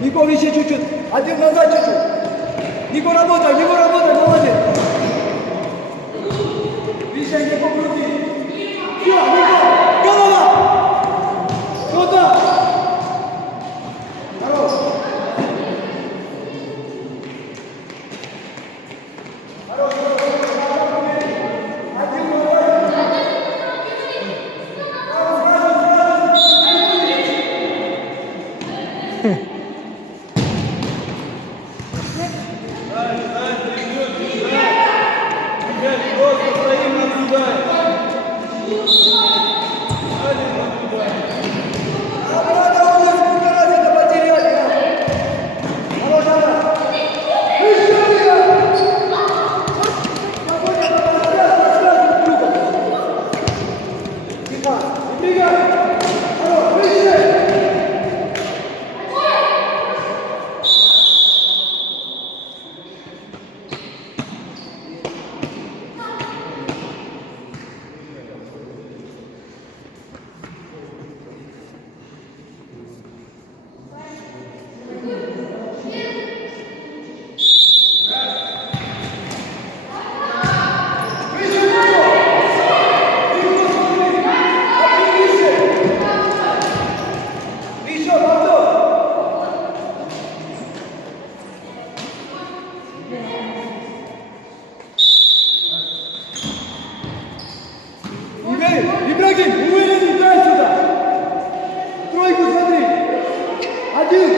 Нико, еще чуть-чуть. Один назад чуть-чуть. Нико, работай, молодец. Вещай, Нико, крути. Все, Нико, голова. Туда. Хорош. Ибрагим, уверенный, дай сюда. Тройку смотри. Один.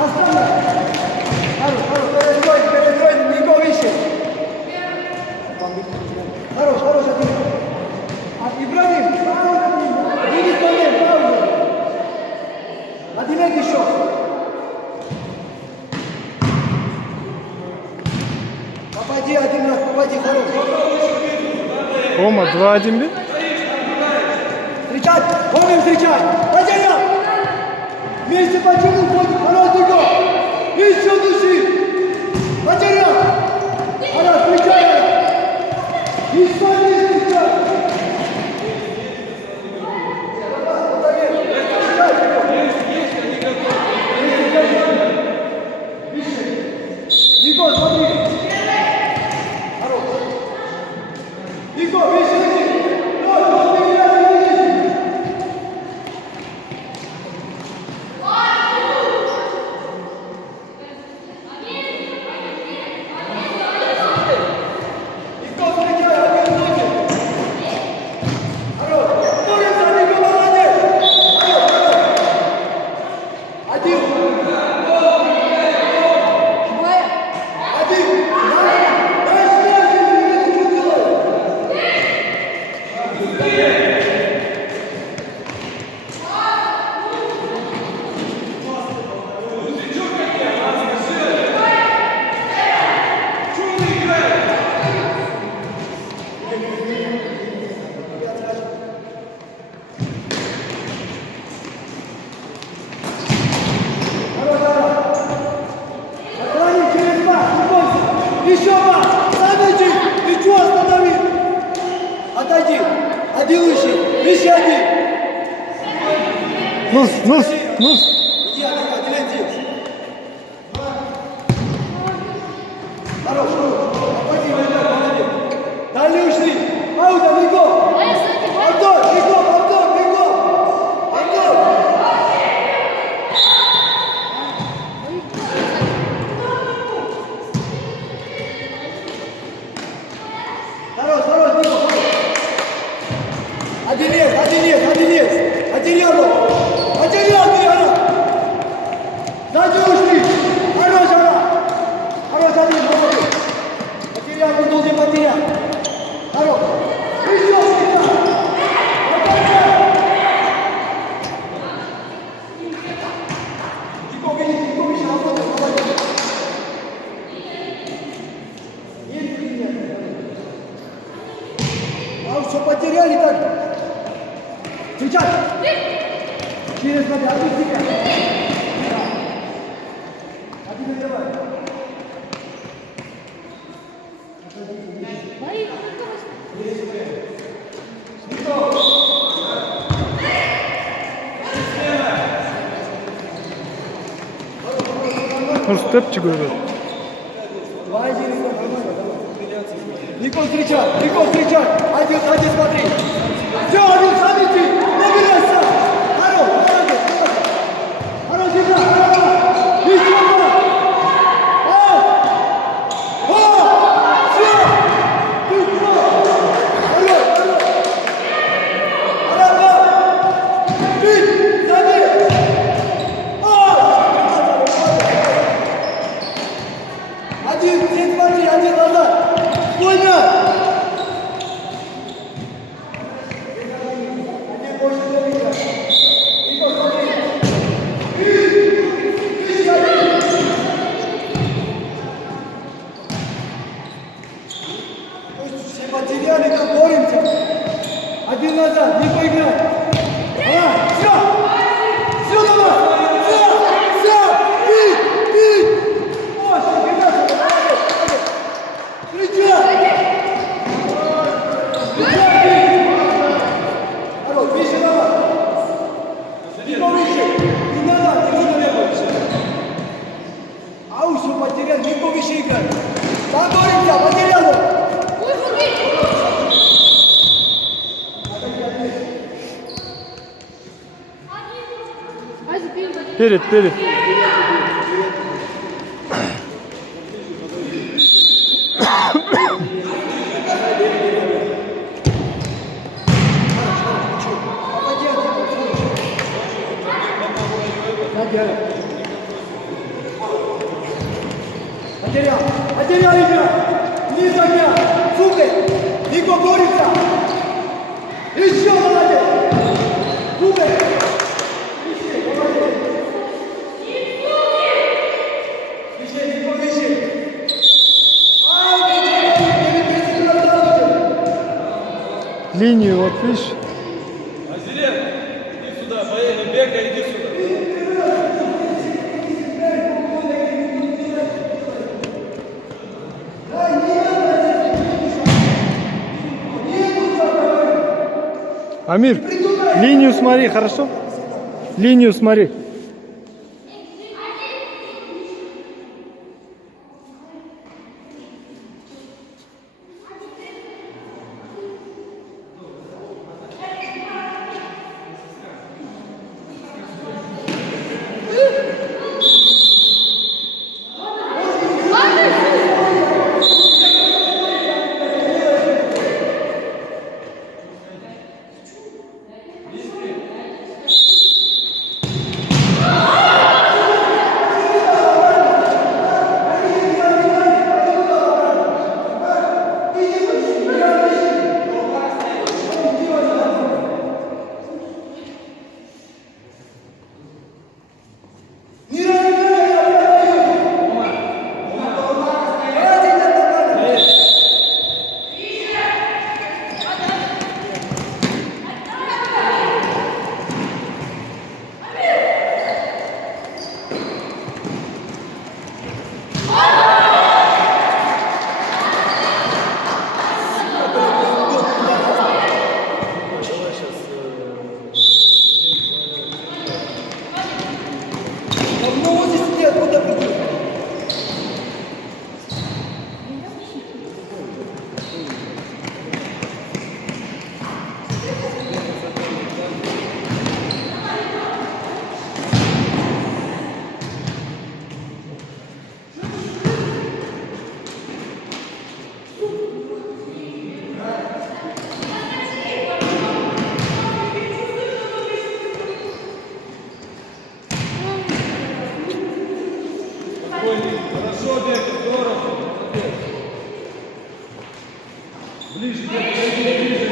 Оставь. Перестрой, Нико выше. Хорош, один. Ибрагим, видит момент, пауза. Один еще. Попади один раз, хорош. Рома, 2-1 бит. Встречать, помним встречать. Потерял. Вместе почему ходит, хорош, Нико. Еще души. Потерял. Хорош, встречай. Еще не встречай. Нико, смотри. Нико, видишь? Еще раз! Задайте! Ты что остановил? Отойди! Один выше! Еще один! Нус! Иди, иди! Хорош! Пойди, молодец! Далее ушли! Ауда, Нико! Антон, Нико! Хорош, Нико! Один лес! Потерял, Ара! Сзади ушли! Хорош, один, молодец! Потерял, не должен потерять! что потеряли, так. Сейчас. Через смотри, отпусти меня. Один давай. Может, степчик говорит? Нико, встречай! Нико, встречай! Один, смотри! Все, один, сам иди! Набирайся! Харо, молодец! Харо, держи! Еще два! Все! Ты что? Харо! Ты! Забей! Один, все смотри, один назад! Спокойно! Все потеряли, как боремся. Один назад, не поиграй. Все! Все, давай! Все! Бей! О, ребята, молодец! Встречай! Алло, выше давай! Нико выше! Не надо больше! Ау, все потерял, Нико выше играй! Поборемся, потерял! Перед. Потерял игра! Низ огня! Супер! Нико борется! Еще молодец! Супер! Линию, вот видишь? Азирен, иди сюда, поехали, бегай, иди сюда. Амир, линию смотри, хорошо? Линию смотри. Давно здесь нет, куда придут? Хорошо, бегай, здорово. Ближе, ближе.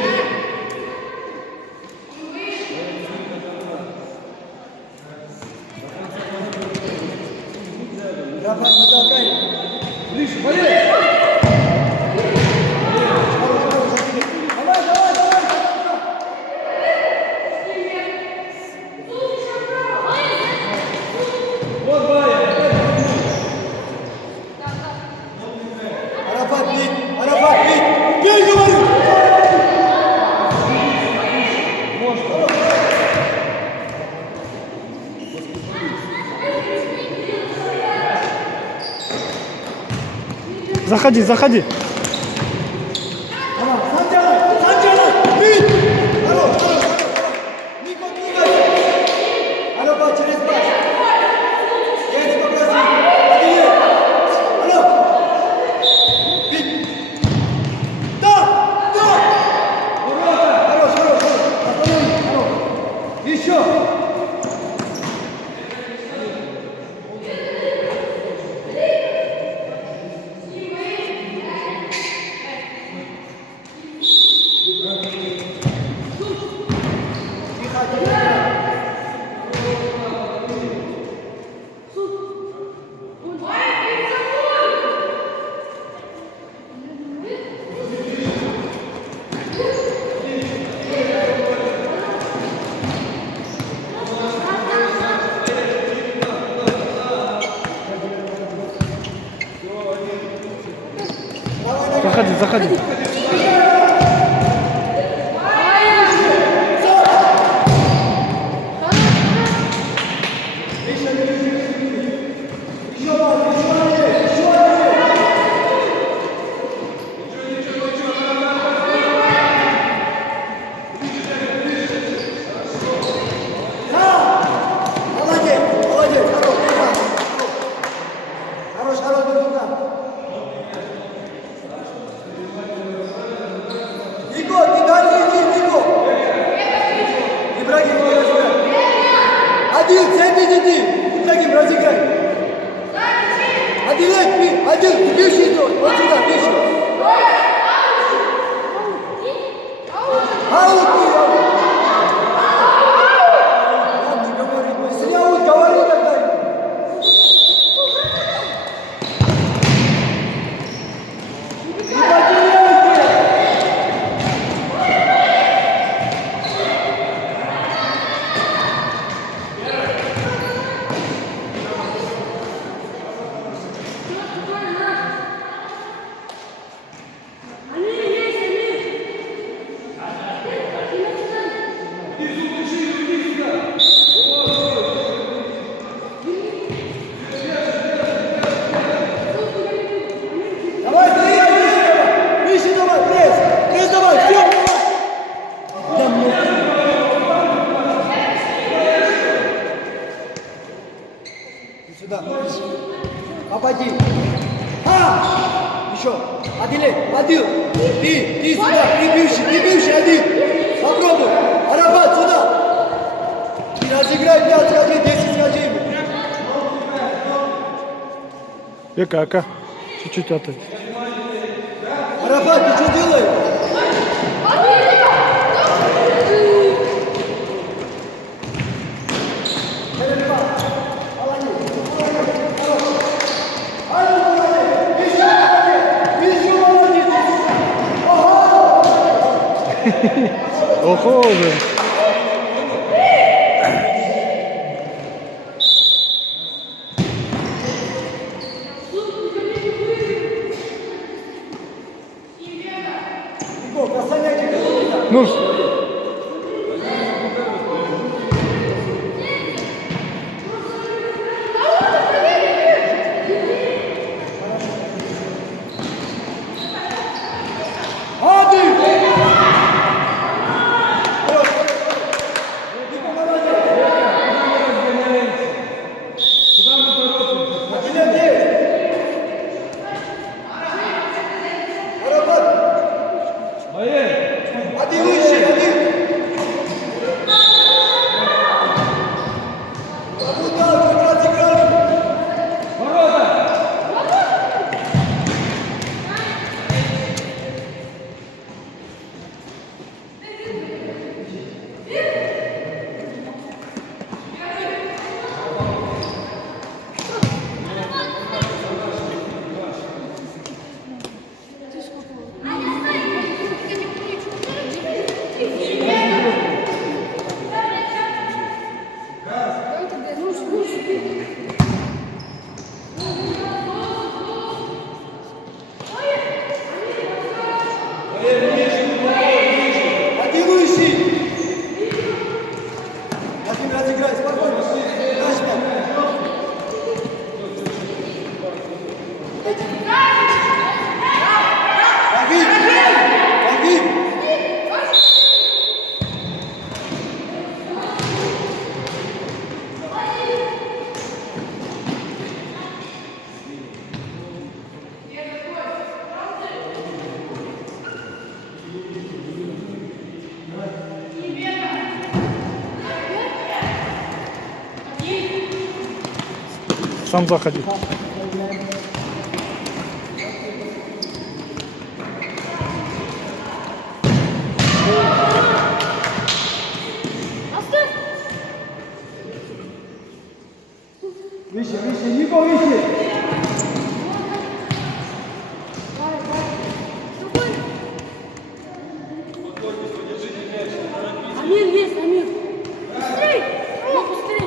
Давай, потолкай. Ближе, поехали. Давай, давай, давай. Заходи, заходи. Tamam, Sancaray! Sancaray! Büyük! Alo, alo, alo! Niko, Niko! Alo, bak, через баш! Есть попроси! Один! Alo! Бит! Да! Да! Хорош, хорош, хорош! Останови! Хорош! Еще! Заходи, заходи. Молодец, молодец, хорош, хорош, хорош, Бетуна. Нико, ты дальше иди, Нико. Ибрагим, не разыграй. Один, иди. Ибрагим, разыграй. Один, ты бьющий идет, вот сюда, бьющий. Аут, ты, аут. Ладно, не говори, если аут, говори тогда. Не потеряйте. Давай, стоять, выше давай, пресс давай, все. Да, ну. Иди сюда. Обойди. Еще. Один. Ты сюда, ты бивший один. Попробуй. Арабат, сюда. Ты разыграй 5, скажи, 10, скажи ему. Ака. Чуть-чуть отойди. Арабат, ты что делаешь? Ого, блин. Ну, Боец! Один выше, сам заходи. Выше, выше, Нико, выше. Амир есть, Амир. Быстрей! Рома, быстрей!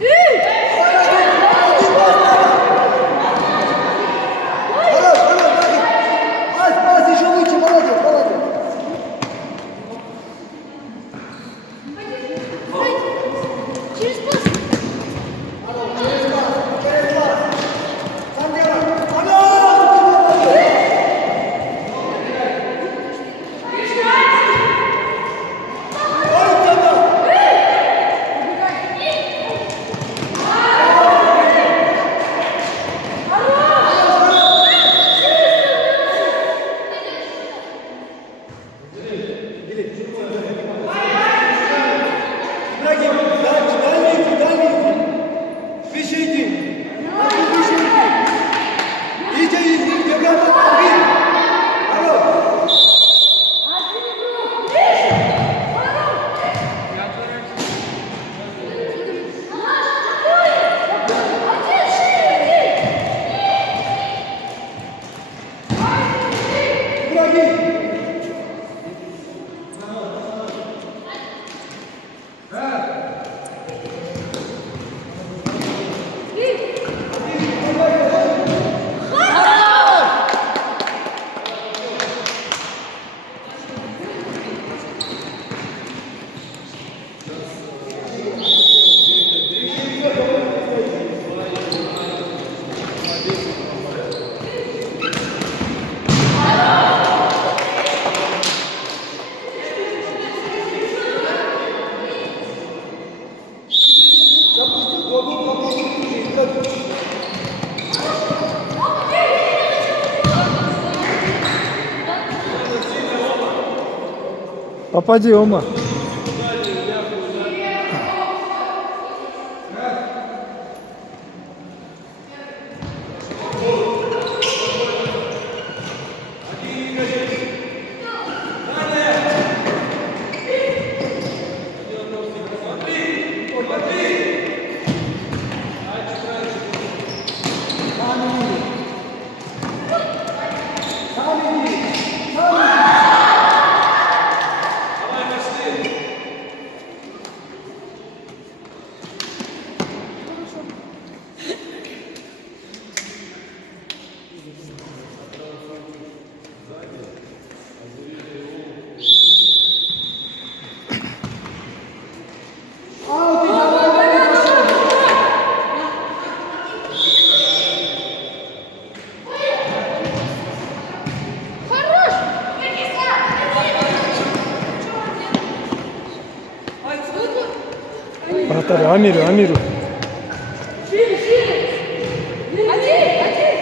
Эй! Хорош, хорош, Давид. Пас, еще лучше, молодец, молодец. Через пас! Сам делай. Хорош! Ибрагим, дальше, дальше иди, дальше иди. Выше иди. Выше иди. Иди, иди, держи, Алвин. Хорош. Ибрагим. Запусти, глубоко, глубоко. Попади, Ома. Хорош! Вратарь, Амиру, Амиру. Шире, шире! Один! Один!